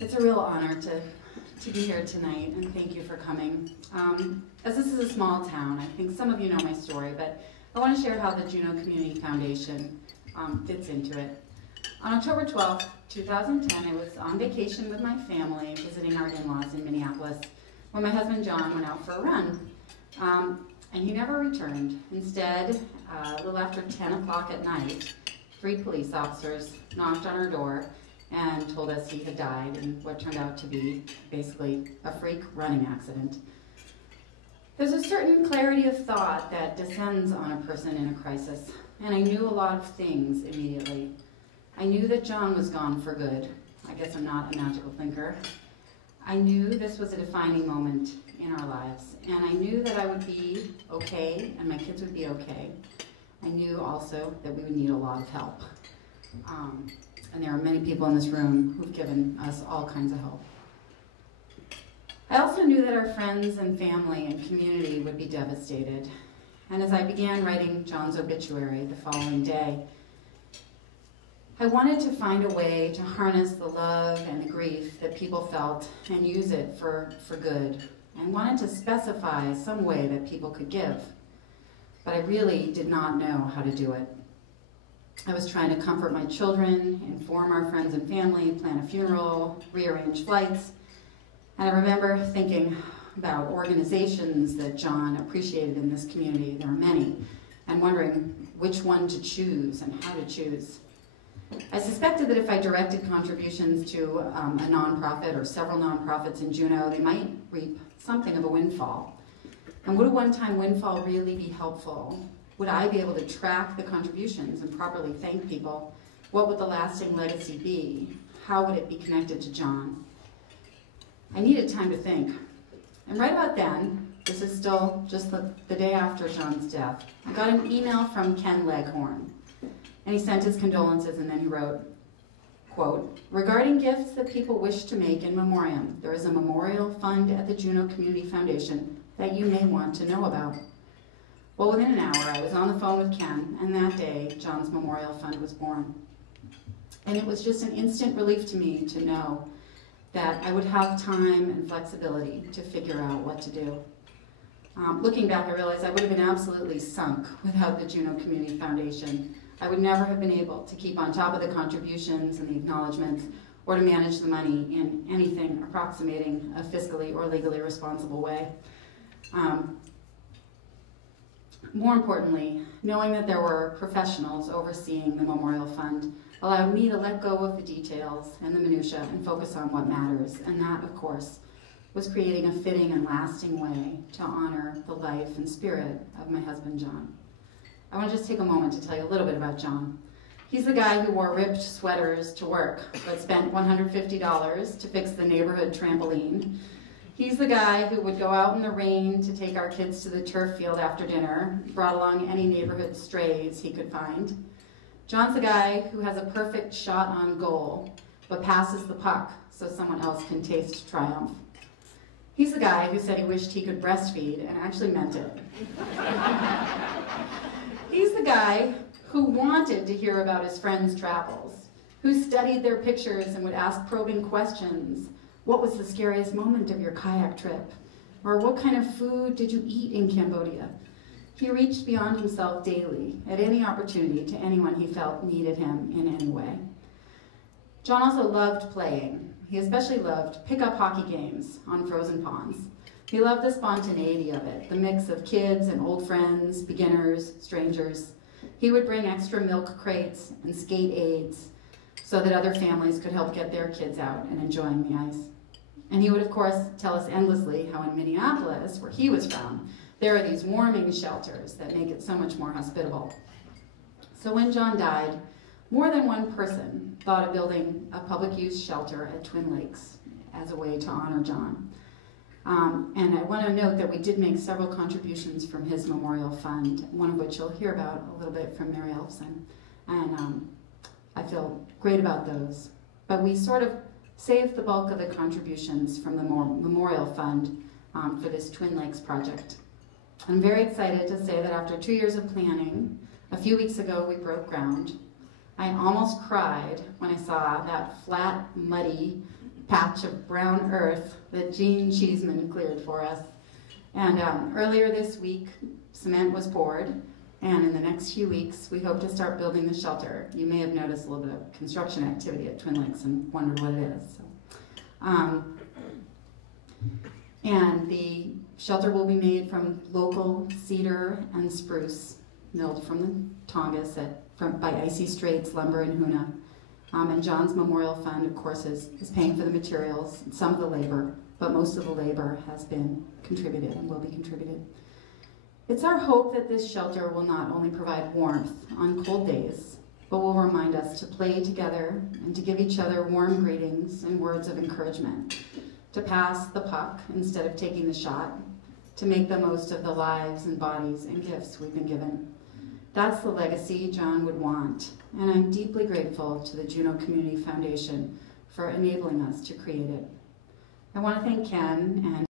It's a real honor to be here tonight, and thank you for coming. As this is a small town, I think some of you know my story, but I want to share how the Juneau Community Foundation fits into it. On October 12th, 2010, I was on vacation with my family, visiting our in-laws in Minneapolis, when my husband John went out for a run. And he never returned. Instead, a little after 10 o'clock at night, 3 police officers knocked on our door and told us he had died in what turned out to be basically a freak running accident. There's a certain clarity of thought that descends on a person in a crisis, and I knew a lot of things immediately. I knew that John was gone for good. I guess I'm not a magical thinker. I knew this was a defining moment in our lives, and I knew that I would be okay and my kids would be okay. I knew also that we would need a lot of help. And there are many people in this room who've given us all kinds of help. I also knew that our friends and family and community would be devastated. And as I began writing John's obituary the following day, I wanted to find a way to harness the love and the grief that people felt and use it for good, and wanted to specify some way that people could give. But I really did not know how to do it. I was trying to comfort my children, inform our friends and family, plan a funeral, rearrange flights, and I remember thinking about organizations that John appreciated in this community. There are many, and wondering which one to choose and how to choose. I suspected that if I directed contributions to a nonprofit or several nonprofits in Juneau, they might reap something of a windfall. And would a one-time windfall really be helpful? Would I be able to track the contributions and properly thank people? What would the lasting legacy be? How would it be connected to John? I needed time to think. And right about then, this is still just the day after John's death, I got an email from Ken Leghorn. And he sent his condolences, and then he wrote, quote, "Regarding gifts that people wish to make in memoriam, there is a memorial fund at the Juneau Community Foundation that you may want to know about." Well, within an hour, I was on the phone with Ken, and that day, John's memorial fund was born. And it was just an instant relief to me to know that I would have time and flexibility to figure out what to do. Looking back, I realized I would have been absolutely sunk without the Juneau Community Foundation. I would never have been able to keep on top of the contributions and the acknowledgments, or to manage the money in anything approximating a fiscally or legally responsible way. More importantly, knowing that there were professionals overseeing the Memorial Fund allowed me to let go of the details and the minutiae and focus on what matters, and that, of course, was creating a fitting and lasting way to honor the life and spirit of my husband, John. I want to just take a moment to tell you a little bit about John. He's the guy who wore ripped sweaters to work, but spent $150 to fix the neighborhood trampoline. He's the guy who would go out in the rain to take our kids to the turf field after dinner, brought along any neighborhood strays he could find. John's the guy who has a perfect shot on goal, but passes the puck so someone else can taste triumph. He's the guy who said he wished he could breastfeed and actually meant it. He's the guy who wanted to hear about his friends' travels, who studied their pictures and would ask probing questions. What was the scariest moment of your kayak trip? Or what kind of food did you eat in Cambodia? He reached beyond himself daily, at any opportunity, to anyone he felt needed him in any way. John also loved playing. He especially loved pickup hockey games on frozen ponds. He loved the spontaneity of it, the mix of kids and old friends, beginners, strangers. He would bring extra milk crates and skate aids so that other families could help get their kids out and enjoying the ice. And he would, of course, tell us endlessly how in Minneapolis, where he was from, there are these warming shelters that make it so much more hospitable. So when John died, more than one person thought of building a public use shelter at Twin Lakes as a way to honor John. And I want to note that we did make several contributions from his memorial fund, one of which you'll hear about a little bit from Mary Elfson. And I feel great about those. But we sort of saved the bulk of the contributions from the memorial fund for this Twin Lakes project. I'm very excited to say that after 2 years of planning, a few weeks ago we broke ground. I almost cried when I saw that flat, muddy patch of brown earth that Gene Cheeseman cleared for us. And earlier this week, cement was poured, and in the next few weeks, we hope to start building the shelter. You may have noticed a little bit of construction activity at Twin Lakes and wondered what it is. So, and the shelter will be made from local cedar and spruce, milled from the Tongass by Icy Straits Lumber in Hoonah. And John's Memorial Fund, of course, is paying for the materials, some of the labor, but most of the labor has been contributed and will be contributed. It's our hope that this shelter will not only provide warmth on cold days, but will remind us to play together and to give each other warm greetings and words of encouragement, to pass the puck instead of taking the shot, to make the most of the lives and bodies and gifts we've been given. That's the legacy John would want, and I'm deeply grateful to the Juneau Community Foundation for enabling us to create it. I want to thank Ken and